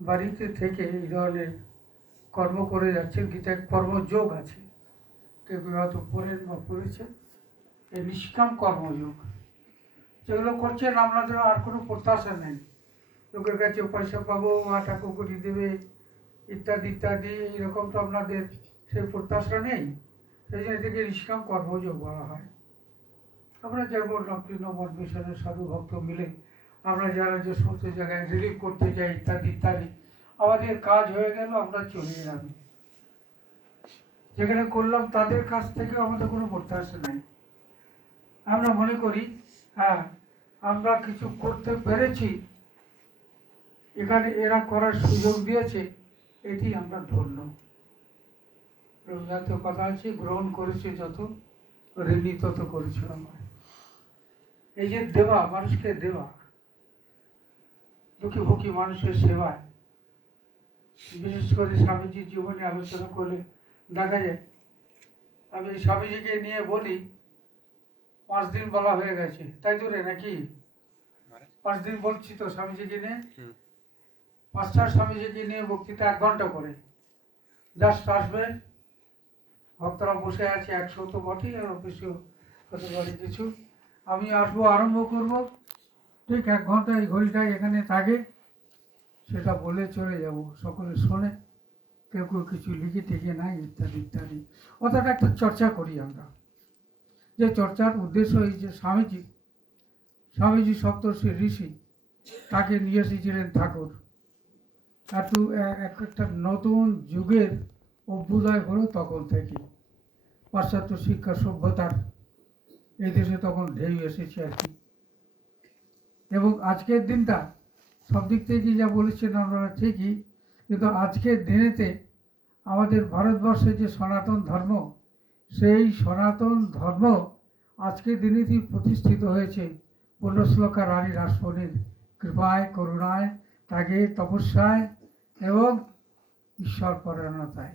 বাড়িতে থেকে এই ধরনের কর্ম করে যাচ্ছেন। গীতায় কর্মযোগ আছে, কেউ কেউ হয়তো পড়েন বা পড়েছেন। এই নিষ্কাম কর্মযোগ যেগুলো করছেন, আপনাদের আর কোনো প্রত্যাশা নেই লোকের কাছে পয়সা পাবো, মা ঠাকুর করে দেবে ইত্যাদি ইত্যাদি, এরকম তো আপনাদের সেই প্রত্যাশা নেই। সেই জন্য থেকে নিষ্কাম কর্মযোগ বলা হয়। আমরা যেমন রামকৃষ্ণ মঠ মিশনের সাধু ভক্ত মিলে আমরা যারা যে সমস্ত জায়গায় রিলিফ করতে যাই ইত্যাদি ইত্যাদি, আমাদের কাজ হয়ে গেল, আমরা চলে এলাম। যেখানে করলাম তাদের কাছ থেকে আমাদের কোনো প্রত্যাশা নেই। আমরা মনে করি হ্যাঁ আমরা কিছু করতে পেরেছি, এখানে এরা করার সুযোগ দিয়েছে, এটি আমরা ধন্য। রবীন্দ্রনাথের কথা আছে, গ্রহণ করেছে যত ঋণী তত করেছিল আমার। এই যে দেওয়া, মানুষকে দেওয়া, দুঃখী ভুখী মানুষের সেবায়, বিশেষ করে স্বামীজির জীবনে আলোচনা করলে দেখা যায়, আমি স্বামীজিকে নিয়ে বলি 5 দিন বলা হয়ে গেছে, তাই তো রে নাকি? 5 দিন বলছি তো স্বামীজিকে নিয়ে। 5টা স্বামীজিকে নিয়ে বক্তৃতা 1 ঘন্টা করে। জাস্ট আসবে, ভক্তরা বসে আছে, 100 তো বটেই, আর অফিসেও হতে পারে কিছু। আমি আসবো, আরম্ভ করব, ঠিক 1 ঘন্টা এই ঘড়িটাই এখানে থাকে, সেটা বলে চলে যাব। সকলে শোনে, কেউ কেউ কিছু লিখে টেকে নাই ইত্যাদি ইত্যাদি। অর্থাৎ একটা চর্চা করি আমরা। যে চর্চার উদ্দেশ্য এই যে স্বামীজি সপ্তর্ষি ঋষি, তাকে নিয়ে এসেছিলেন ঠাকুর। একটু একটা নতুন যুগের অভ্যুদয় হলো তখন থেকে। পাশ্চাত্য শিক্ষা সভ্যতার এই দেশে তখন ঢেউ এসেছে আর কি। এবং আজকের দিনটা সব দিক থেকে যা বলেছেন আপনারা ঠিকই, কিন্তু আজকের দিনেতে আমাদের ভারতবর্ষে যে সনাতন ধর্ম, সেই সনাতন ধর্ম আজকের দিনেতেই প্রতিষ্ঠিত হয়েছে পুণ্যশ্লোকা রানী রাসমণির কৃপায়, করুণায়, ত্যাগে, তপস্যায় এবং ঈশ্বর পরায়ণতায়।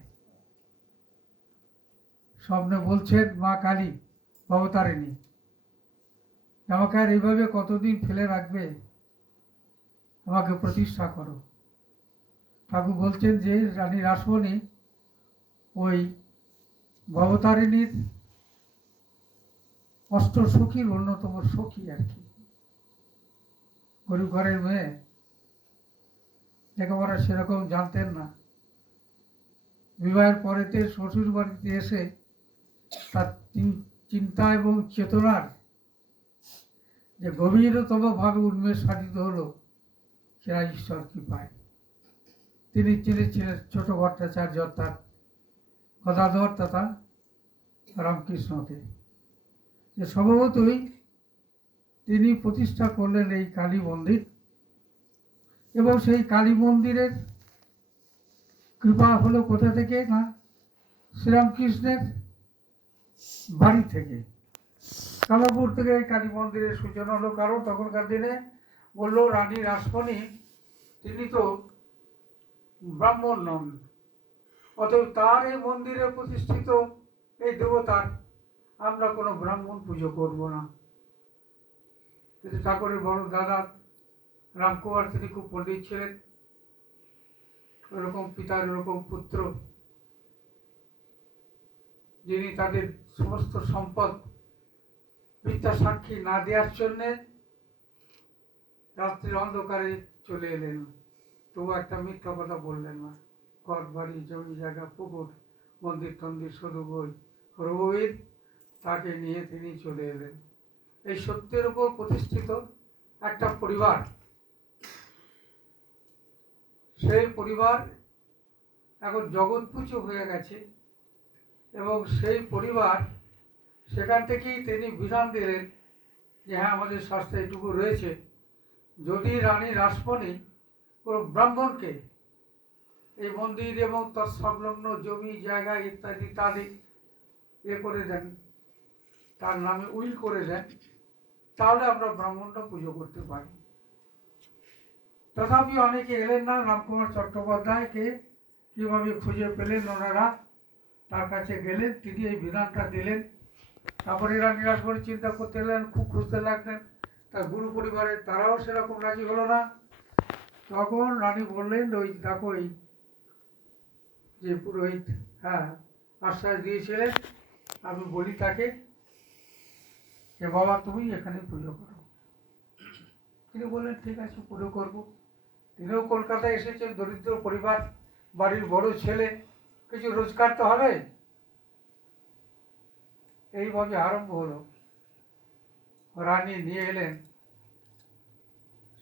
স্বপ্নে বলছেন মা কালী ভবতারিণী, আমাকে আর এইভাবে কতদিন ফেলে রাখবে, আমাকে প্রতিষ্ঠা করো। ঠাকুর বলছেন যে রানী রাসমণি ওই ভবতারিণীর অষ্ট সখীর অন্যতম সখী আর কি। গরিব ঘরের মেয়ে, লেখাপড়া সেরকম জানতেন না। বিবাহের পরেতে শ্বশুর বাড়িতে এসে তার চিন্তা এবং চেতনার যে গভীরতম ভাবে উন্মেষ সাধিত হলো, সেরা ঈশ্বর কৃপায়। তিনি চিনেছিলেন ছোট ভট্টাচার্য অর্থাৎ গদাধর তথা রামকৃষ্ণকে, যে স্বভাবতই তিনি প্রতিষ্ঠা করলেন এই কালী মন্দির। এবং সেই কালী মন্দিরের কৃপা হলো কোথা থেকে? না, শ্রীরামকৃষ্ণের বাড়ি থেকে, কামারপুর থেকে এই কালী মন্দিরের সূচনা হলো। কারণ তখনকার দিনে বললো রানী রাসমণি তিনি তো ব্রাহ্মণ নন, অতএব তার এই মন্দিরে প্রতিষ্ঠিত এই দেবতার আমরা কোনো ব্রাহ্মণ পুজো করব না। কিন্তু ঠাকুরের বড় দাদা রামকুমার তিনি খুব পণ্ডিত ছিলেন, ওরকম পিতার ওরকম পুত্র, যিনি তাদের সমস্ত সম্পদ মিথ্যা সাক্ষী না দেওয়ার জন্যে রাত্রির অন্ধকারে চলে এলেন। তবু একটা মিথ্যা কথা বললেন না। ঘর বাড়ি, জমি জায়গা, পুকুর, মন্দির টন্দির শুধু বই রঘুবীর, তাকে নিয়ে তিনি চলে এলেন। এই সত্যের উপর প্রতিষ্ঠিত একটা পরিবার, সেই পরিবার এখন জগৎপুজো হয়ে গেছে। এবং সেই পরিবার, সেখান থেকেই তিনি বিধান দিলেন যে হ্যাঁ, আমাদের শাস্ত্রে এটুকু রয়েছে, যদি রানী রাসমণি কোনো ব্রাহ্মণকে এই মন্দির এবং তৎসংলগ্ন জমি জায়গা ইত্যাদি ইত্যাদি করে দেন, তার নামে উইল করে দেন, তাহলে আমরা ব্রাহ্মণটা পুজো করতে পারি। তথাপি অনেকে এলেন না। রামকুমার চট্টোপাধ্যায়কে কীভাবে খুঁজে পেলেন ওনারা, তার কাছে গেলেন, তিনি এই বিধানটা দিলেন। তারপরে রানী রাসমণি চিন্তা করতে লাগলেন, খুব খুঁজতে লাগলেন। তার গুরু পরিবারের তারাও সেরকম রাজি হলো না। তখন রানী বললেন, ওই দেখো এই যে পুরোহিত, হ্যাঁ, আশ্বাস দিয়েছিলেন, আমি বলি তাকে যে বাবা তুমি এখানে পুজো করো। তিনি বললেন ঠিক আছে, পুজো করবো। তিনিও কলকাতায় এসেছেন, দরিদ্র পরিবার, বাড়ির বড় ছেলে, কিছু রোজগার তো হবে। এইভাবে আরম্ভ হলো। রানী নিয়ে এলেন,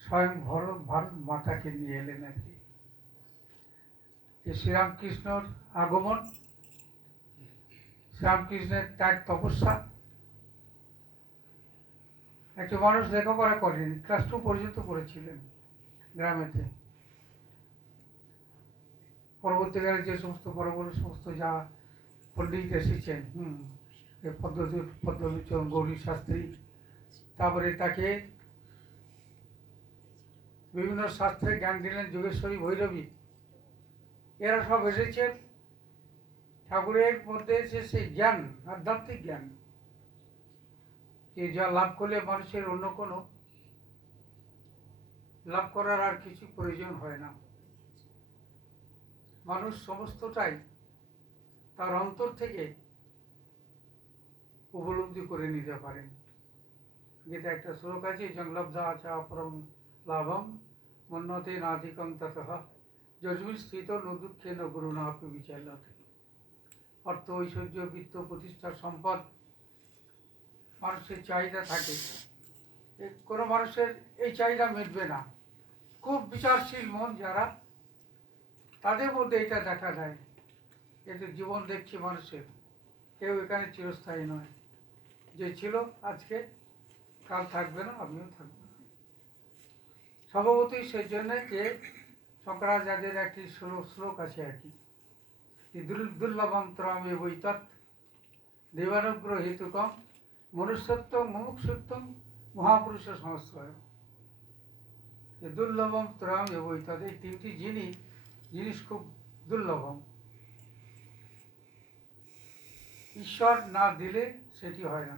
স্বয়ং ভারত মাতাকে নিয়ে এলেন আর কি। যে শ্রীরামকৃষ্ণর আগমন, শ্রীরামকৃষ্ণের ত্যাগ তপস্যা। একটি মানুষ লেখাপড়া করেনি, ক্লাস 2 পর্যন্ত পড়েছিলেন গ্রামেতে। পরবর্তীকালে যে সমস্ত বড় বড় সমস্ত যা পণ্ডিত এসেছেন, পদ্মলোচন গৌরী শাস্ত্রী, তারপরে তাকে বিভিন্ন শাস্ত্রে জ্ঞান দিলেন যোগেশ্বরী ভৈরবী, এরা সব এসেছেন। ঠাকুরের মধ্যে এসে সেই জ্ঞান, আধ্যাত্মিক জ্ঞান, যে যা লাভ করলে মানুষের অন্য কোনো লাভ করার আর কিছু প্রয়োজন হয় না। মানুষ সমস্তটাই তার অন্তর থেকে উপলব্ধি করে নিতে পারেন। যেটা একটা শ্লোক আছে, জংলব্ধা আচা অপরম লাভম মন্যতে নাধিকং ততঃ যস্মিন স্থিত ন দুঃখে ন গুরুণা আপনি বিচার্যতে। অর্থ, ঐশ্বর্য, বিত্ত, প্রতিষ্ঠা, সম্পদ মানুষের চাহিদা থাকে, কোনো মানুষের এই চাহিদা মিটবে না। খুব বিচারশীল মন যারা, তাদের মধ্যে এটা দেখা দেয়। কিন্তু জীবন দেখছি মানুষের, কেউ এখানে চিরস্থায়ী নয়। যে ছিল আজকে, কাল থাকবে না, আমিও থাকবো না। স্বভাবতই সেই জন্যে যে শঙ্করাচার্যের একটি শ্লোক আছে আর কি, দুর্লভম ত্রামে বৈতৎ দেবানুগ্রহ হেতুকম মনুষ্যত্ব মুমুক্ষুত্বম মহাপুরুষ সংশ্রয়। দুর্লভম ত্রাম বৈতৎ, এই তিনটি জিনিস খুব দুর্লভম। ঈশ্বর না দিলে সেটি হয় না।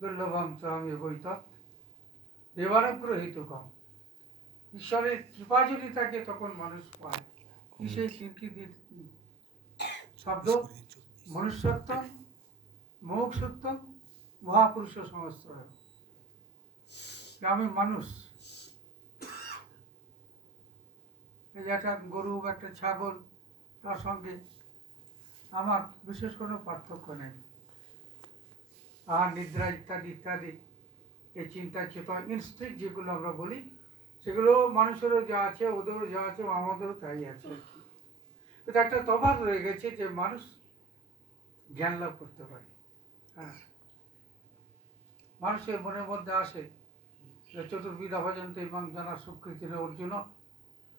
দুর্লভম ত্রাম বৈতৎ দেবানুগ্রহ হেতুকম, ঈশ্বরের কৃপা যদি থাকে তখন মানুষ পায়। সেই তিনটি শব্দ, মনুষ্যত্ব, মুমুক্ষুত্ব, মহাপুরুষ সংশ্রয়। আমি মানুষ, এই যে একটা গরু, একটা ছাগল, তার সঙ্গে আমার বিশেষ কোনো পার্থক্য নেই। আহার, নিদ্রা ইত্যাদি ইত্যাদি, এই চিন্তা, চেতনা, ইনস্টিংক্ট যেগুলো আমরা বলি, সেগুলো মানুষেরও যা আছে, ওদেরও যা আছে, আমাদেরও তাই আছে আর কি। কিন্তু একটা তফাৎ রয়ে গেছে, যে মানুষ জ্ঞান লাভ করতে পারে। হ্যাঁ, মানুষের মনের মধ্যে আসে চতুর্বিধা ভজন্তে এবং জানা সুকৃতির অর্জুন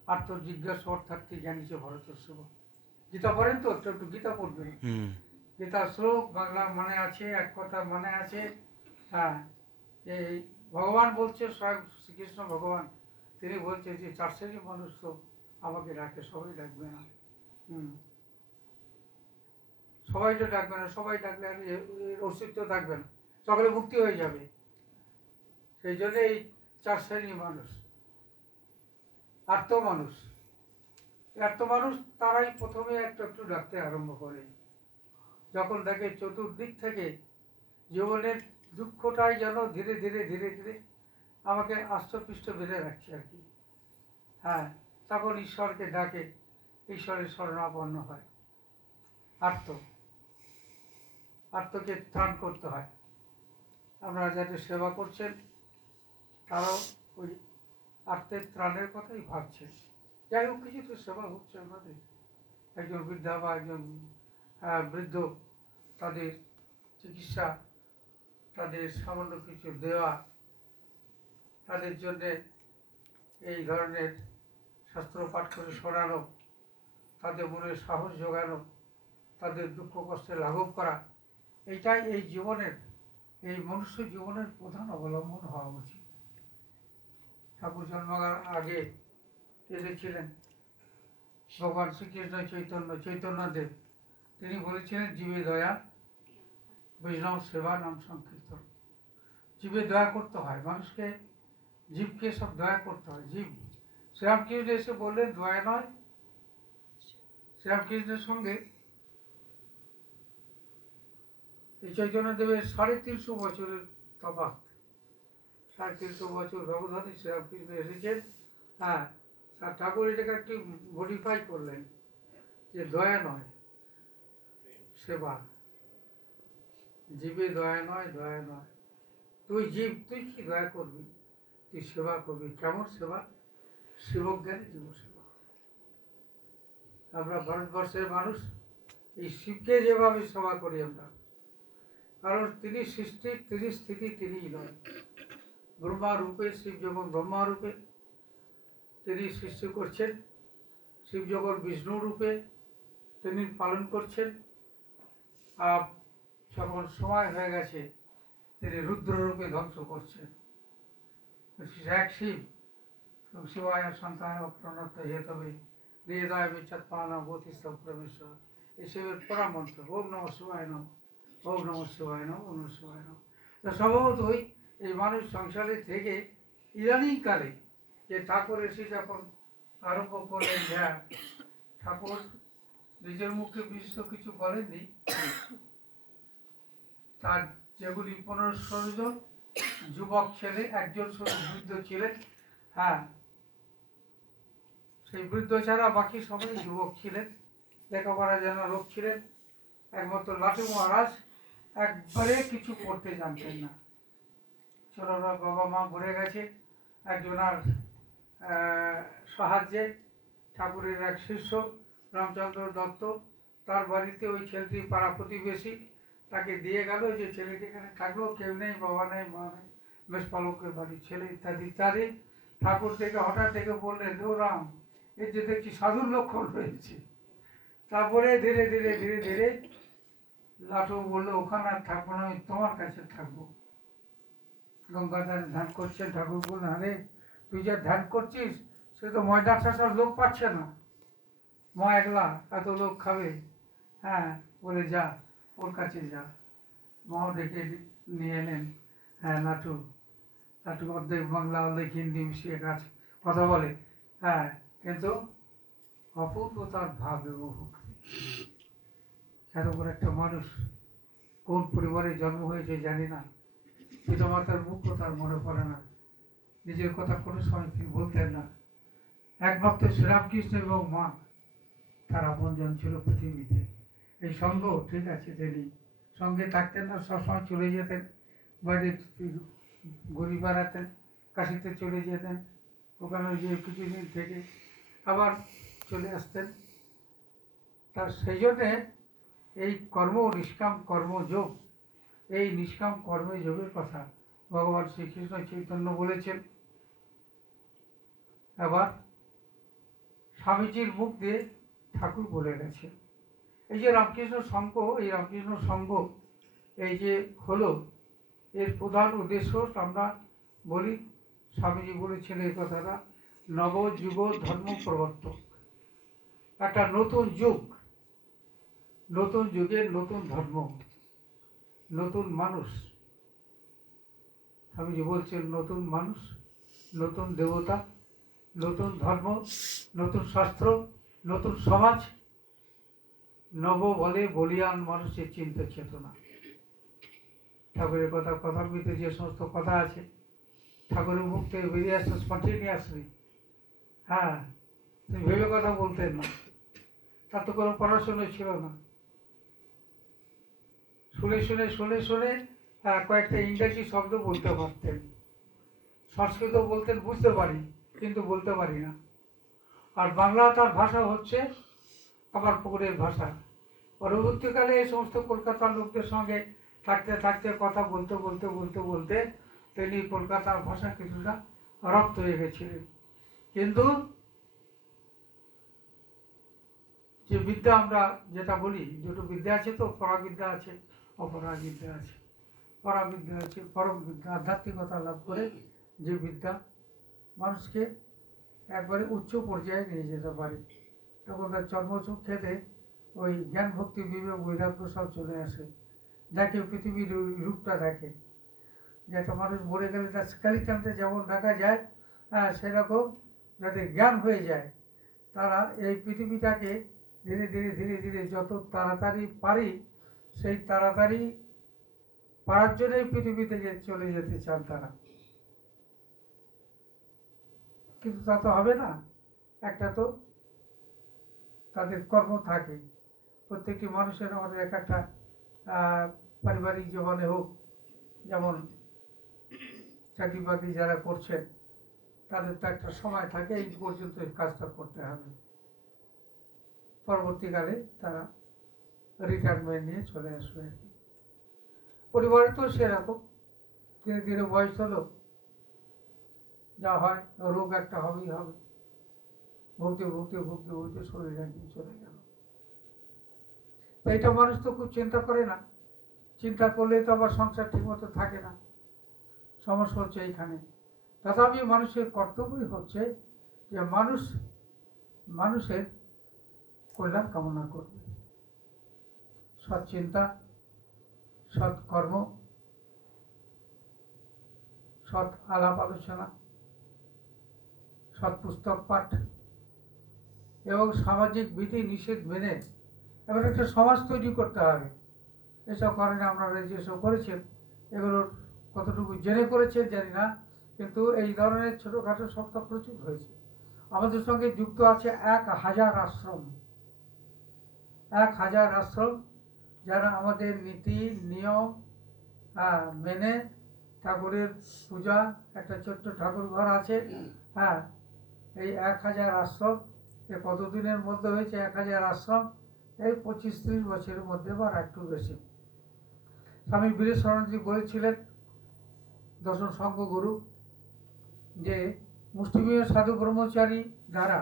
আত্মজিজ্ঞাসা অর্থাৎ জ্ঞানী যে ভরতস্য। গীতা পড়েন তো, একটু গীতা পড়বেন। গীতার শ্লোক বাংলা মানে আছে, এক কথা মানে আছে। হ্যাঁ, এই ভগবান বলছে, স্বয়ং শ্রীকৃষ্ণ ভগবান, তিনি বলছে যে 4 শ্রেণীর মানুষ তো আমাকে ডাকে, সবাই ডাকবে না। সবাই তো ডাকবে না, সবাই ডাকলে অস্তিত্ব থাকবে না, সকলে মুক্তি হয়ে যাবে। সেই জন্য এই 4 শ্রেণীর মানুষ, আর্ত মানুষ, তারাই প্রথমে একটু একটু ডাকতে আরম্ভ করে, যখন দেখে চতুর্দিক থেকে জীবনের দুঃখটাই যেন ধীরে ধীরে ধীরে ধীরে আমাকে আষ্টপৃষ্ট বেঁধে রাখছে আর কি। হ্যাঁ, তখন ঈশ্বরকে ডাকে, ঈশ্বরের শরণাপন্ন হয়। আত্মকে ত্রাণ করতে হয়। আপনারা যাদের সেবা করছেন, তারাও ওই আত্মের ত্রাণের কথাই ভাবছেন। যাই হোক, কিছু তো সেবা হচ্ছে আমাদের। একজন বৃদ্ধা বা একজন বৃদ্ধ, তাদের চিকিৎসা, তাদের সামান্য কিছু দেওয়া, তাদের জন্যে এই ধরনের শাস্ত্র পাঠ করে শোনানো, তাদের মনে সাহস জোগানো, তাদের দুঃখ কষ্টে লাঘব করা, এইটাই এই জীবনের, এই মনুষ্য জীবনের প্রধান অবলম্বন হওয়া উচিত। ঠাকুর জন্মার আগে এসেছিলেন ভগবান শ্রীকৃষ্ণ চৈতন্যদেব, তিনি বলেছিলেন জীবে দয়া বৈষ্ণব সেবা নাম সংকীর্তন। জীবে দয়া করতে হয়, মানুষকে জীবকে সব দয়া করতে হয়। জীব শ্রীরামকৃষ্ণ এসে বললেন দয়া নয়। শ্রীরামকৃষ্ণের সঙ্গে এই চৈতন্যদেবের 350 বছরের তফাৎ। 350 বছর ব্যবধানে শ্রীরামকৃষ্ণ এসেছেন। হ্যাঁ, আর ঠাকুর এটাকে একটু মডিফাই করলেন যে দয়া নয়, সেবা। জীবে দয়া নয়, দয়া নয়। তুই জীব, তুই কি দয়া করবি? তুই সেবা করবি। কেমন সেবা? সেবক জ্ঞানে জীব সেবা। আমরা ভারতবর্ষের মানুষ এই শিবকে যেভাবে সেবা করি আমরা, কারণ তিনি সৃষ্টির, তিনি স্থিতি তিনিই নয়। ব্রহ্মা রূপে শিব যখন ব্রহ্মা রূপে তিনি সৃষ্টি করছেন, শিব যখন বিষ্ণু রূপে তিনি পালন করছেন, আর যখন সময় হয়ে গেছে তিনি রুদ্র রূপে ধ্বংস করছেন। এক শিব শিবায় সন্তান প্রণত হেতবে হৃদয় বিচ্ছৎপানা বোধিস্তব পরমেশ্বর। এই শিবের পরামন্ত্র ওম নম শিবায় নম, ওম নম শিবায় নম, ওম নম শিবায় নম। তো স্বভাবতই এই মানুষ সংসারে থেকে ইদানিংকালে যে ঠাকুর এসে যখন আরম্ভ করলেন ধ্যান, ঠাকুর নিজের মুখে বিশেষ কিছু বলেননি। তার যেগুলি 15-16 জন যুবক ছেলে, একজন শুধু বৃদ্ধ ছিলেন। হ্যাঁ, সেই বৃদ্ধ ছাড়া বাকি সবাই যুবক ছিলেন, লেখাপড়া যেন লোক ছিলেন। একমাত্র লাটু মহারাজ একবারে কিছু করতে জানতেন না। ছোটরা বাবা মা মরে গেছে, একজনার সাহায্যে ঠাকুরের এক শিষ্য রামচন্দ্র দত্ত, তার বাড়িতে ওই ছেলেটি পাড়া প্রতিবেশী তাকে দিয়ে গেল যে ছেলেটি এখানে থাকলো, কেউ নেই, বাবা নেই, মা নেই, বেশ পালকের বাড়ির ছেলে, ইত্যাদি ইত্যাদি। ঠাকুর থেকে হঠাৎ থেকে বললেন, ও রাম, এর যে দেখছি সাধুর লক্ষণ রয়েছে। তারপরে ধীরে ধীরে ধীরে ধীরে লাটু বললো, ওখানে আর থাকবো না, আমি তোমার কাছে থাকবো। গঙ্গাধারে ধ্যান করছেন। ঠাকুর বললেন, আরে তুই যা ধ্যান করছিস সে তো ময়দা ঠাসার লোক পাচ্ছে না, মা একলা এত লোক খাবে। হ্যাঁ, বলে যা ওর কাছে যা। মাও ডেকে নিয়ে এলেন। হ্যাঁ, লাটু লাটু অর্ধেক বাংলা অর্ধেক হিন্দি মিশিয়ে কথা বলে। হ্যাঁ, কিন্তু অপূর্ব তার ভাব এবং ভক্তি। এত বড় একটা মানুষ, কোন পরিবারে জন্ম হয়েছে জানি না, পিতামাতার মুখও তার মনে পড়ে না, নিজের কথা কোনো সময় তিনি বলতেন না। একমাত্র শ্রীরামকৃষ্ণ এবং মা তার আপনজন ছিল পৃথিবীতে। এই সঙ্গ ঠিক আছে, তিনি সঙ্গে থাকতেন না, সবসময় চলে যেতেন বাইরে, ঘুরি বেড়াতেন, কাশিতে চলে যেতেন, ওখানে যে কিছুদিন থেকে আবার চলে আসতেন। তার সেই জন্যে এই নিষ্কাম কর্মযোগ, এই নিষ্কাম কর্মযোগের কথা ভগবান শ্রীকৃষ্ণ চৈতন্য বলেছেন। আবার স্বামীজির মুখ দিয়ে ঠাকুর বলে গেছে। এই যে রামকৃষ্ণ সংঘ, এই রামকৃষ্ণ সংঘ এই যে হলো, এর প্রধান উদ্দেশ্য আমরা বলি, স্বামীজি বলেছেন এই কথাটা, নবযুগ ধর্ম প্রবর্তক। একটা নতুন যুগ, নতুন যুগের নতুন ধর্ম, নতুন মানুষ। স্বামীজি বলছেন নতুন মানুষ, নতুন দেবতা, নতুন ধর্ম, নতুন শাস্ত্র, নতুন সমাজ, নব বলে বলিয়ান মানুষের চিন্তা চেতনা। ঠাকুরের কথার ভিতরে যে সমস্ত কথা আছে, ঠাকুরের মুখ থেকে বেরিয়ে আসতো স্পন্টেনিয়াসলি। হ্যাঁ, তিনি ভেবে কথা বলতেন না, তার তো কোনো পড়াশোনা ছিল না। শুনে শুনে শুনে শুনে কয়েকটা ইংরেজি শব্দ বলতে পারতেন, সংস্কৃত বলতেন, বুঝতে পারি কিন্তু বলতে পারি না। আর বাংলা তার ভাষা হচ্ছে আমার পুকুরের ভাষা। পরবর্তীকালে এই সমস্ত কলকাতার লোকদের সঙ্গে থাকতে থাকতে কথা বলতে বলতে বলতে বলতে তিনি কলকাতার ভাষা কিছুটা রপ্ত হয়ে গেছিলেন। কিন্তু যে বিদ্যা আমরা যেটা বলি, দুটো বিদ্যা আছে তো, পরাবিদ্যা আছে, অপরাবিদ্যা আছে। পরাবিদ্যা আছে পরম বিদ্যা, আধ্যাত্মিকতা লাভ করে যে বিদ্যা মানুষকে একবারে উচ্চ পর্যায়ে নিয়ে যেতে পারে। তখন তার চর্মচুখ খেতে ওই জ্ঞান ভক্তি বিবেক বৈরাগ্য সব চলে আসে, দেখে পৃথিবীর রূপটা দেখে। যে একটা মানুষ মরে গেলে তার স্কেলিটনটা যেমন দেখা যায়, সেরকম যাতে জ্ঞান হয়ে যায়, তারা এই পৃথিবীটাকে ধীরে ধীরে ধীরে ধীরে যত তাড়াতাড়ি পারি সেই তাড়াতাড়ি পারার জন্যই পৃথিবী থেকে চলে যেতে চান তারা। কিন্তু তা তো হবে না, একটা তো তাদের কর্ম থাকে। প্রত্যেকটি মানুষের আমাদের এক একটা পারিবারিক জীবনে হোক, যেমন চাকরি বাকরি যারা করছেন তাদের তো একটা সময় থাকে, এই পর্যন্ত এই কাজটা করতে হবে, পরবর্তীকালে তারা রিটায়ারমেন্ট নিয়ে চলে আসবে আর কি। পরিবারে তো সেরকম, ধীরে ধীরে বয়স হলো, যা হয় রোগ একটা হবেই হবে, ভুগতে ভুগতে ভুগতে ভুগতে শরীর একদিন চলে গেল। এইটা মানুষ তো খুব চিন্তা করে না, চিন্তা করলে তো আবার সংসার ঠিক মতো থাকে না, সমস্যা হচ্ছে এইখানে। তথাপি মানুষের কর্তব্যই হচ্ছে যে মানুষের কল্যাণ কামনা করবে, সৎ চিন্তা, সৎ কর্ম, সৎ আলাপ আলোচনা, সৎ পুস্তক পাঠ এবং সামাজিক বিধি নিষেধ মেনে এবার একটা সমাজ তৈরি করতে হবে। এসব কারণে আপনারা যেসব করেছেন এগুলোর কতটুকু জেনে করেছেন জানি না, কিন্তু এই ধরনের ছোটোখাটো সংস্থা প্রচুর হয়েছে। আমাদের সঙ্গে যুক্ত আছে 1000 আশ্রম, 1000 আশ্রম যারা আমাদের নীতি নিয়ম মেনে ঠাকুরের পূজা, একটা ছোট্ট ঠাকুর ঘর আছে। এই 1000 আশ্রম কতদিনের মধ্যে হয়েছে? 1000 আশ্রম এই 25-30 বছরের মধ্যে বা একটু বেশি। স্বামী বীরেশ্বরানন্দজি বলেছিলেন, দশম সংঘ গুরু, যে মুষ্টিমেয় সাধু ব্রহ্মচারী দ্বারা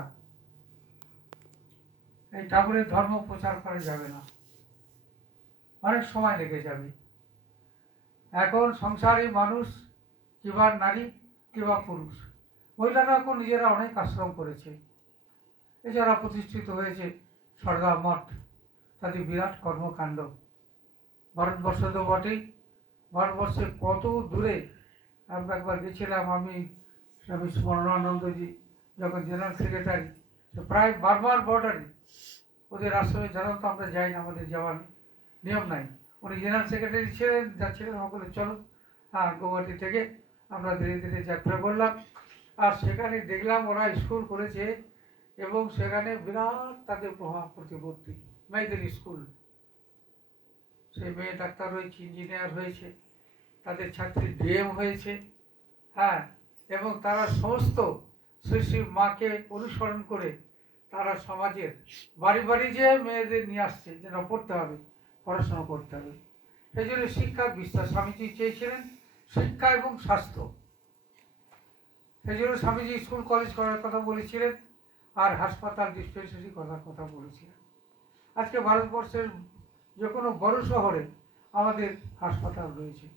এই ঠাকুরের ধর্ম প্রচার করা যাবে না, অনেক সময় লেগে যাবে। এখন সংসারী মানুষ কিংবা নারী কিংবা পুরুষ, মহিলারা এখন নিজেরা অনেক আশ্রম করেছে, এছাড়া প্রতিষ্ঠিত হয়েছে সরদা মঠ, তাদের বিরাট কর্মকাণ্ড। ভারতবর্ষ তো বটেই, ভারতবর্ষে কত দূরে আমরা একবার গেছিলাম, আমি স্বামী স্মরণানন্দজি যখন জেনারেল সেক্রেটারি, প্রায় বারবার বর্ডারে ওদের আশ্রমে সাধারণত আমরা যাই না, আমাদের যাওয়ার নিয়ম নাই। উনি জেনারেল সেক্রেটারি ছিলেন, যাচ্ছিলেন সকলে চলো গৌহাটি থেকে আমরা ধীরে ধীরে যাত্রা করলাম। আর সেখানে দেখলাম ওরা স্কুল করেছে এবং সেখানে বিরাট তাদের প্রভাব প্রতিপত্তি, মেয়েদের স্কুল। সেই মেয়ে ডাক্তার হয়েছে, ইঞ্জিনিয়ার হয়েছে, তাদের ছাত্রী ডিএম হয়েছে, এবং তারা সমস্ত শ্রী শ্রী মাকে অনুসরণ করে তারা সমাজের বাড়ি বাড়ি যে মেয়েদের নিয়ে আসছে, যেন পড়তে হবে, পড়াশোনা করতে হবে। সেই জন্য শিক্ষার বিশ্বাস স্বামীজি চেয়েছিলেন, শিক্ষা এবং স্বাস্থ্য। সেই জন্য স্বামীজি স্কুল কলেজ করার কথা বলেছিলেন, আর হাসপাতাল ডিসপেন্সারি করার কথা বলেছিলেন। আজকে ভারতবর্ষের যে কোনো বড় শহরে আমাদের হাসপাতাল রয়েছে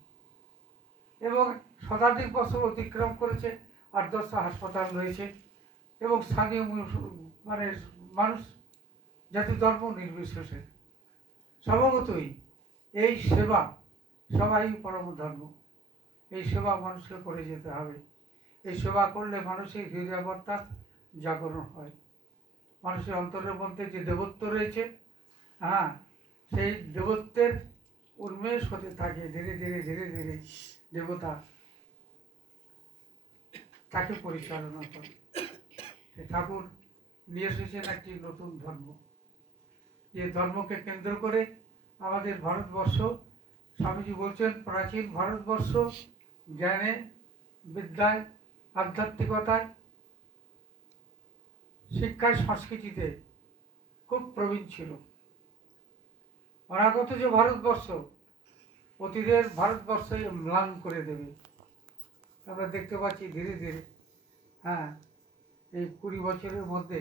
এবং শতাধিক বছর অতিক্রম করেছে, 8-10টা হাসপাতাল রয়েছে এবং স্থানীয় মানে মানুষ জাতি ধর্ম নির্বিশেষে স্বভাবতই এই সেবা সবাই পরম ধর্ম। এই সেবা মানুষকে করে যেতে হবে। এই সেবা করলে মানুষের হৃদয়াবত্তা জাগরণ হয়, মানুষের অন্তরের মধ্যে যে দেবত্ব রয়েছে, সেই দেবত্বের উন্মেষ হতে থাকে, ধীরে ধীরে ধীরে ধীরে দেবতা তাকে পরিচালনা করে। ঠাকুর নিয়ে এসেছেন একটি নতুন ধর্ম, যে ধর্মকে কেন্দ্র করে আমাদের ভারতবর্ষ, স্বামীজি বলছেন প্রাচীন ভারতবর্ষ জ্ঞানে, বিদ্যায়, আধ্যাত্মিকতায়, শিক্ষায়, সংস্কৃতিতে খুব প্রবীণ ছিল। অনাগত যে ভারতবর্ষ অতীতের ভারতবর্ষে ম্লান করে দেবে। আমরা দেখতে পাচ্ছি ধীরে ধীরে এই 20 বছরের মধ্যে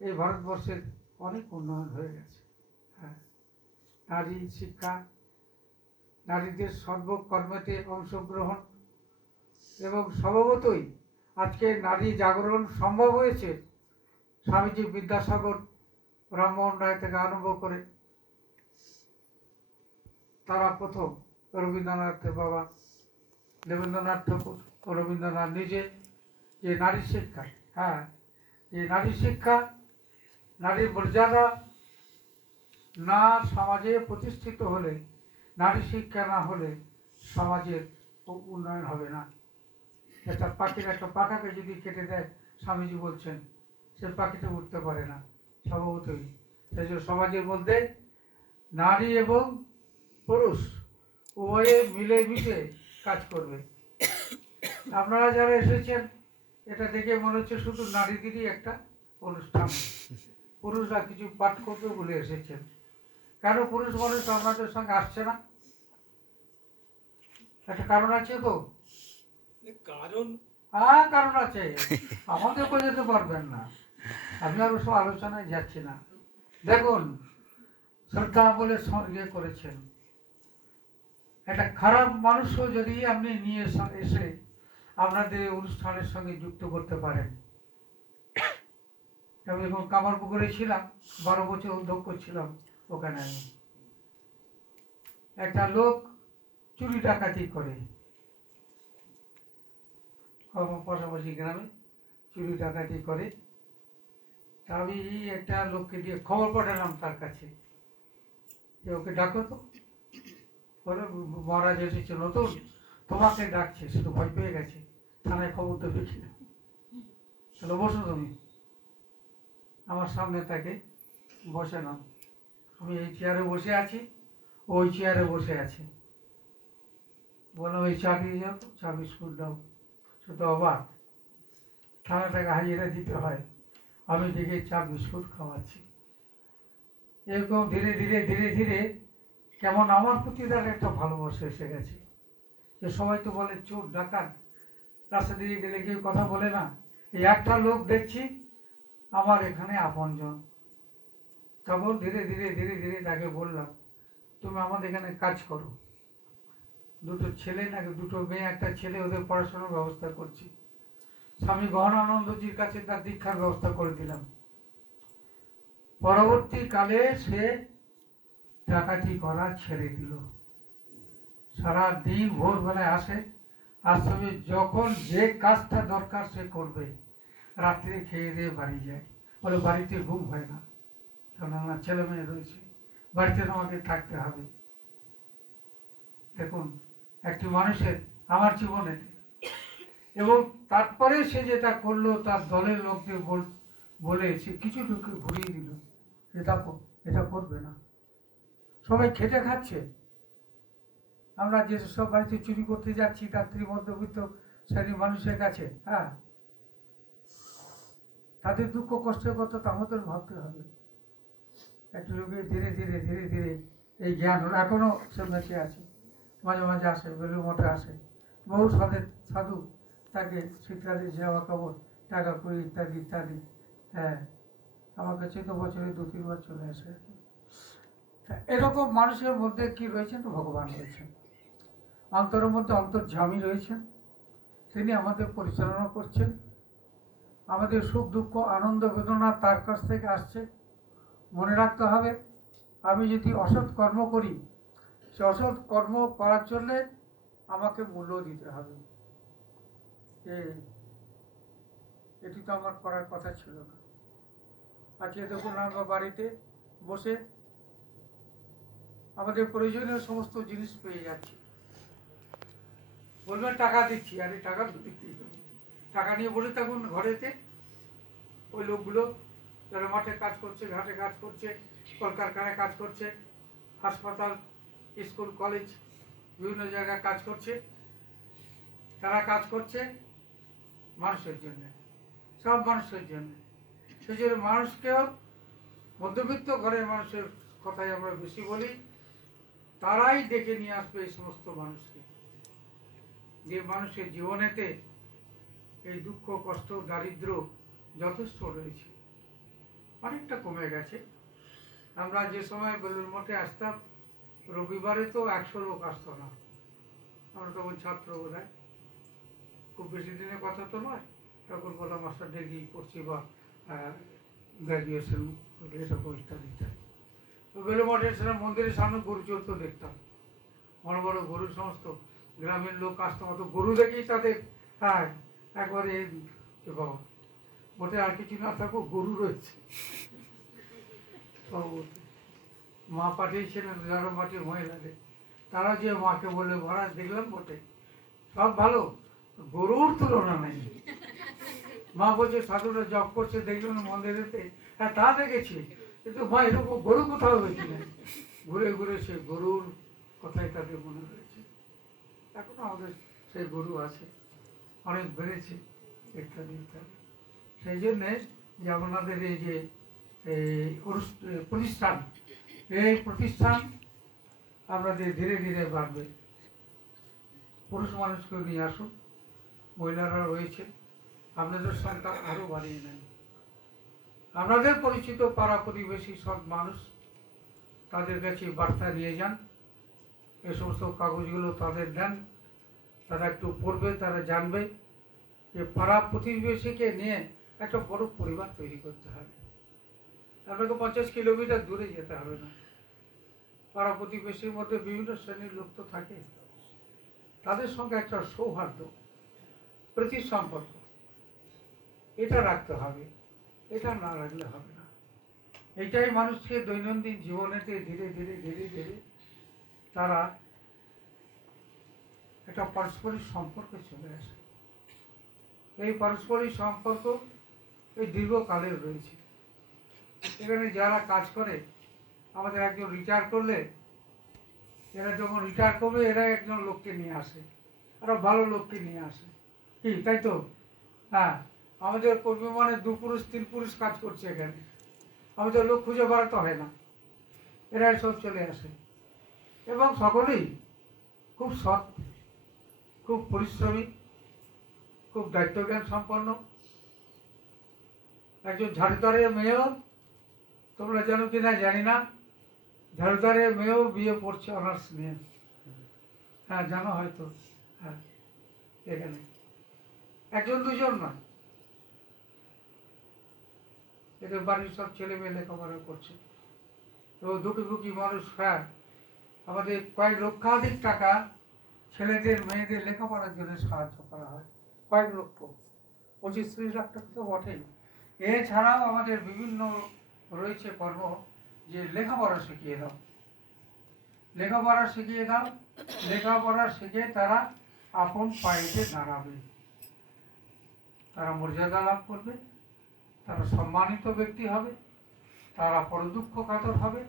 এই ভারতবর্ষের অনেক উন্নয়ন হয়ে গেছে। নারী শিক্ষা, নারীদের সর্বকর্মেতে অংশগ্রহণ এবং স্বভাবতই আজকে নারী জাগরণ সম্ভব হয়েছে স্বামীজি বিদ্যাসাগর, রামমোহন রায় থেকে আরম্ভ করে তারা প্রথম, রবীন্দ্রনাথের বাবা, দেবেন্দ্রনাথ ঠাকুর ও রবীন্দ্রনাথ নিজে যে নারী শিক্ষা, হ্যাঁ, এই নারী শিক্ষা, নারীর মর্যাদা না সমাজে প্রতিষ্ঠিত হলে, নারী শিক্ষা না হলে সমাজের উন্নয়ন হবে না। একটা পাখির একটা পাখাকে যদি কেটে দেয়, স্বামীজি বলছেন, সে পাখিটা উঠতে পারে না স্বভাবতই। সেই জন্য সমাজের মধ্যে নারী এবং পুরুষ উভয়ে মিলেমিশে কাজ করবে। আপনারা যারা এসেছেন, এটা দেখে মনে হচ্ছে শুধু নারীদেরই একটা অনুষ্ঠান, পুরুষরা কিছু পাঠ করবে বলে এসেছেন। কেন পুরুষ মানুষ আপনাদের সঙ্গে আসছে না? একটা কারণ আছে তো? কারণ আছে, আমাদের বোঝাতে পারবেন না। আমি আর ওসব আলোচনায় যাচ্ছি না। দেখুন, শ্রদ্ধা বলে ইয়ে করেছেন, একটা খারাপ মানুষও যদি আপনি নিয়ে এসে আপনাদের অনুষ্ঠানের সঙ্গে যুক্ত করতে পারেন। আমি যখন কামারপুকুরে ছিলাম, 12 বছর অধ্যক্ষ ছিলাম ওখানে, আমি একটা লোক চুরি ডাকাতি করে, পাশাপাশি গ্রামে চুরি ডাকাতি করে। আমি একটা লোককে দিয়ে খবর পাঠালাম তার কাছে, যে ওকে ডাকো তো। বলে, মহারাজ এসেছে নতুন, তোমাকে ডাকছে, শুধু ভয় পেয়ে গেছে, থানায় খবর তো বেশি না। তাহলে বসো তুমি। আমার সামনে তাকে বসে নাও, আমি এই চেয়ারে বসে আছি, ওই চেয়ারে বসে আছে। বললাম, এই চা দিয়ে যাও, চা বিস্কুট দাও। শুধু অবাক, থানাটাকে হাজিরা দিতে হয়, আমি দেখে চা বিস্কুট খাওয়াচ্ছি। এরকম ধীরে ধীরে ধীরে ধীরে কেমন আমার প্রতি তার একটা ভালোবাসা এসে গেছে। যে সবাই তো বলে চোর ডাকাত, রাস্তা দিয়ে গেলে কেউ কথা বলে না, এই একটা লোক দেখছি আমার এখানে আপনজন। তখন ধীরে ধীরে ধীরে ধীরে তাকে বললাম, তুমি আমাদের এখানে কাজ করো। দুটো ছেলে নাকি দুটো মেয়ে, একটা ছেলে, ওদের পড়াশোনার ব্যবস্থা করছি। স্বামী গহনানন্দজির কাছে তার দীক্ষার ব্যবস্থা করে দিলাম। পরবর্তীকালে সে ডাকাতি করা ছেড়ে দিল। সারা দিন ভোরবেলায় আসে, আসবে যখন যে কাজটা দরকার সে করবে, রাত্রে খেয়ে দিয়ে বাড়ি যায়। বলে বাড়িতে ঘুম হয় না, কারণ আমার ছেলে মেয়ে রয়েছে, বাড়িতে তোমাকে থাকতে হবে। দেখুন, একটি মানুষের আমার জীবনে, এবং তারপরে সে যেটা করলো, তার দলের লোকদের বলে সে কিছু লোককে ঘুরিয়ে দিল, এটা করবে না। সবাই খেটে খাচ্ছে, আমরা যে সব বাড়িতে চুরি করতে যাচ্ছি রাত্রি মধ্যবিত্ত শ্রেণীর মানুষের কাছে, হ্যাঁ, তাদের দুঃখ কষ্টের কথা তো আমাদের ভাবতে হবে। একটু লোকে ধীরে ধীরে ধীরে ধীরে এই জ্ঞান এখনো সে বেঁচে আছে, মাঝে মাঝে আসে, বেলুর মঠে আসে, বহু সাধু তাকে শীতকালে যাওয়া কাপড়, টাকা করি ইত্যাদি ইত্যাদি, হ্যাঁ, আমার কাছে তো বছরে 2-3 বার চলে আসে। এরকম মানুষের মধ্যে কি রয়েছেন? তো ভগবান রয়েছেন, অন্তরের মধ্যে অন্তর্যামী রয়েছেন, তিনি আমাদের পরিচালনা করছেন। আমাদের সুখ দুঃখ আনন্দ বেদনা তার কাছ থেকে আসছে। মনে রাখতে হবে, আমি যদি অসৎ কর্ম করি, সে অসৎ কর্ম করার জন্যে আমাকে মূল্য দিতে হবে। এটি তো আমার করার কথা ছিল না। আজকে দেখুন, আমরা বাড়িতে বসে আমাদের প্রয়োজনীয় সমস্ত জিনিস পেয়ে যাচ্ছি। বলবেন টাকা দিচ্ছি, আরে টাকা তো দিচ্ছি, টাকা নিয়ে বসে থাকুন ঘরেতে। ওই লোকগুলো যারা মাঠে কাজ করছে, ঘাটে কাজ করছে, কলকারখানায় কাজ করছে, হাসপাতাল, স্কুল, কলেজ, বিভিন্ন জায়গায় কাজ করছে, তারা কাজ করছে মানুষের জন্য, সব মানুষের জন্য। সেই জন্য মানুষকেও, মধ্যবিত্ত ঘরের মানুষের কথাই আমরা বেশি বলি, তারাই ডেকে নিয়ে আসবে এই সমস্ত মানুষকে, যে মানুষের জীবনেতে এই দুঃখ কষ্ট দারিদ্র যথেষ্ট রয়েছে, অনেকটা কমে গেছে। আমরা যে সময় বেলুর মঠে আসতাম, রবিবারে তো 100 লোক আসতো না, আমরা তখন ছাত্র বোধ হয়, খুব বেশি দিনের কথা তো নয়, তখন বলা মাস্টার ডিগ্রি করছি বা গ্র্যাজুয়েশন এরকম ইত্যাদি ইত্যাদি। তো বেলুর মঠে এসে মন্দিরের সামনে গরু চড়তে দেখতাম, বড় বড় গরু সমস্ত গ্রামের লোক আসতে হতো, গরু দেখেই তাদের হ্যাঁ একবারে বাবা মোটে আর কিছু না থাকো গরু রয়েছে। মা পাঠিয়েছিলেন 11 মাটির মহিলাদের, তারা যে মাকে বলে মহারাজ দেখলাম বটে সব ভালো, গরুর তুলনা নেই। মা বলছে সাধুরা জপ করছে দেখলেন মন্দিরেতে, হ্যাঁ তা দেখেছি, কিন্তু মা এরকম গরু কোথাও হয়েছিল। ঘুরে ঘুরে সে গরুর কথাই তাদের মনে রয়েছে। এখন আমাদের সেই গরু আছে, অনেক বেড়েছে, ইত্যাদি ইত্যাদি। সেই জন্যে যে আপনাদের এই যে প্রতিষ্ঠান, এই প্রতিষ্ঠান আপনাদের ধীরে ধীরে বাড়বে। পুরুষ মানুষকেও নিয়ে আসুন, মহিলারা রয়েছে, আপনাদের সংখ্যা আরও বাড়িয়ে নেন। আপনাদের পরিচিত পাড়া প্রতিবেশী সব মানুষ, তাদের কাছে বার্তা নিয়ে যান, এ সমস্ত কাগজগুলো তাদের দেন, তারা একটু পড়বে, তারা জানবে যে পাড়া প্রতিবেশীকে নিয়ে একটা বড় পরিবার তৈরি করতে হবে। আপনাকে 50 কিলোমিটার দূরে যেতে হবে না। পাড়া প্রতিবেশীর মধ্যে বিভিন্ন শ্রেণীর লোক তো থাকে, তাদের সঙ্গে একটা সৌহার্দ্য, প্রীতি সম্পর্ক, এটা রাখতে হবে, এটা না রাখলে হবে না। এটাই মানুষকে দৈনন্দিন জীবনেতে ধীরে ধীরে ধীরে ধীরে তারা একটা পারস্পরিক সম্পর্কে চলে আসে। এই পারস্পরিক সম্পর্ক এই দীর্ঘকালের রয়েছে। এখানে যারা কাজ করে, আমাদের একজন রিটায়ার করলে, এরা যখন রিটায়ার করবে এরা একজন লোককে নিয়ে আসে, আরো ভালো লোককে নিয়ে আসে, কি তাই তো? হ্যাঁ, আমাদের কর্মী মানে 2 পুরুষ 3 পুরুষ কাজ করছে এখানে, আমাদের লোক খুঁজে বেড়াতে হয় না, এরা সব চলে আসে। এবং সকলেই খুব সৎ, খুব পরিশ্রমী, খুব দায়িত্বজ্ঞান সম্পন্ন। একজন ঝাড়ুদারের মেয়েও, তোমরা জানো কি না জানি না, ঝাড়ুদারের মেয়েও বিয়ে পড়ছে অনার্স নিয়ে। হ্যাঁ জানো হয়তো, হ্যাঁ এখানে একজন দুজন নয়, এদের বাড়ির সব ছেলে মেয়ে লেখাপড়া করছে। এবং দুটি মানুষ, হ্যাঁ আমাদের কয়েক লক্ষাধিক টাকা ছেলেদের মেয়েদের লেখাপড়ার জন্য সাহায্য করা হয়, কয়েক লক্ষ, 25-30 লাখ টাকা তো বটেই। এছাড়াও আমাদের বিভিন্ন রয়েছে কর্ম, যে লেখাপড়া শিখিয়ে দাও, লেখাপড়া শিখিয়ে দাও, লেখাপড়া শিখে তারা আপন পায়েতে দাঁড়াবে, তারা মর্যাদা লাভ করবে, তারা সম্মানিত ব্যক্তি হবে, তারা পরদুঃখ কাতর হবে,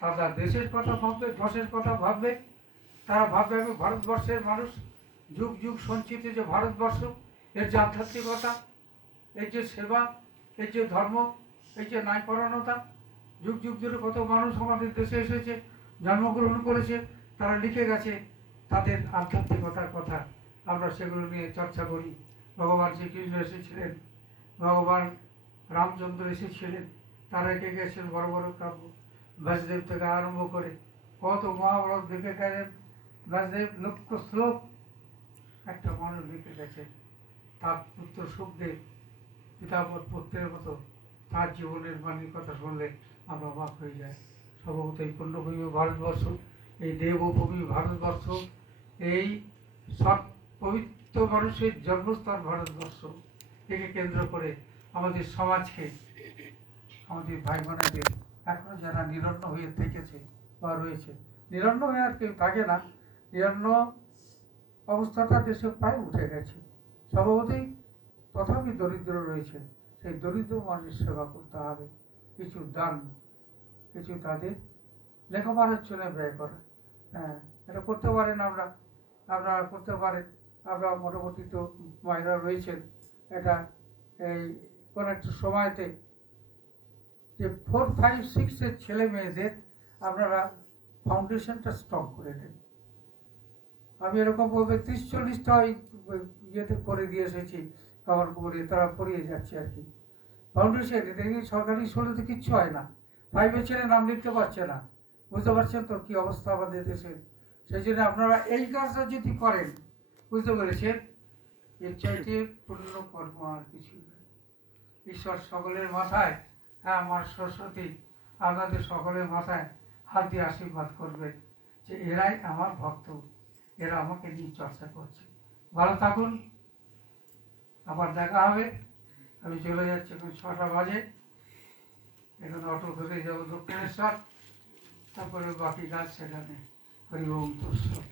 তারা দেশের কথা ভাববে, দেশের কথা ভাববে, তারা ভাববে আমি ভারতবর্ষের মানুষ, যুগ যুগ সঞ্চিত যে ভারতবর্ষ, এর যে আধ্যাত্মিকতা, এর যে সেবা, এর যে ধর্ম, এই যে ন্যায়পরায়ণতা, যুগ যুগ ধরে কত মানুষ আমাদের দেশে এসেছে, জন্মগ্রহণ করেছে, তারা লিখে গেছে তাদের আধ্যাত্মিকতার কথা, আমরা সেগুলো নিয়ে চর্চা করি। ভগবান শ্রীকৃষ্ণ এসেছিলেন, ভগবান রামচন্দ্র এসেছিলেন, তারা এঁকে গেছেন বড় বড় কাব্য, ব্যাসদেব থেকে আরম্ভ করে কত মহাভারত দেখে গেছেন ব্যাসদেব, লক্ষ শ্লোক একটা মানুষ লিখে গেছেন। তার পুত্র সুখদেব পিতাপদ পুত্রের মতো, তার জীবনের বাণীর কথা শুনলে আমরা অবাক হয়ে যাই। সম্ভবত এই পুণ্যভূমি ভারতবর্ষ, এই দেবভূমি ভারতবর্ষ, এই সৎ পবিত্র মানুষের জন্মস্থান ভারতবর্ষ, একে কেন্দ্র করে আমাদের সমাজকে, আমাদের ভাই বোনেদের এখনো যারা নিরন্ন হয়ে থেকেছে বা রয়েছে, নিরন্ন হয়ে আর কেউ থাকে না, নিরন্ন অবস্থাটা দেশে প্রায় উঠে গেছে, স্বভাবতই তথাপি দরিদ্র রয়েছে, সেই দরিদ্র মানুষের সেবা করতে হবে, কিছু দান, কিছু তাদের লেখাপড়ার জন্য ব্যয় করা। হ্যাঁ, এটা করতে পারেন আপনারা করতে পারেন। আমরা মোটামুটি তো মায়েরা রয়েছেন, এটা এই কোনো একটা সময়তে যে 4, 5, 6 ছেলে মেয়েদের আপনারা ফাউন্ডেশনটা স্ট্রং করে দেন। আমি এরকম বলবে 30-40টা ইয়েতে করে দিয়ে এসেছি, কভার করে তারা পড়িয়ে যাচ্ছে আর কি। ফাউন্ডেশন দেখি সরকারি স্কুলে তো কিচ্ছু হয় না, 5 ছেলে নাম লিখতে পারছে না, বুঝতে পারছেন তো কী অবস্থা আমাদের দেশে। সেই জন্য আপনারা এই কাজটা যদি করেন, বুঝতে পেরেছেন, এর চাইতে পূর্ণ কর্ম আর কিছু নেই। ঈশ্বর সকলের মাথায়, হ্যাঁ আমার সরস্বতী আপনাদের সকলের মাথায় হাত দিয়ে আশীর্বাদ করবেন যে এরাই আমার ভক্ত, এরা আমাকে নিয়ে চর্চা করছে। ভালো থাকুন, আবার দেখা হবে। আমি চলে যাচ্ছি, এখন 6টা বাজে। এখন অটো ধরে যাবো দক্ষিণেশ্বর, তারপরে বাকি কাজ সেখানে। হরি ওম তৎসৎ।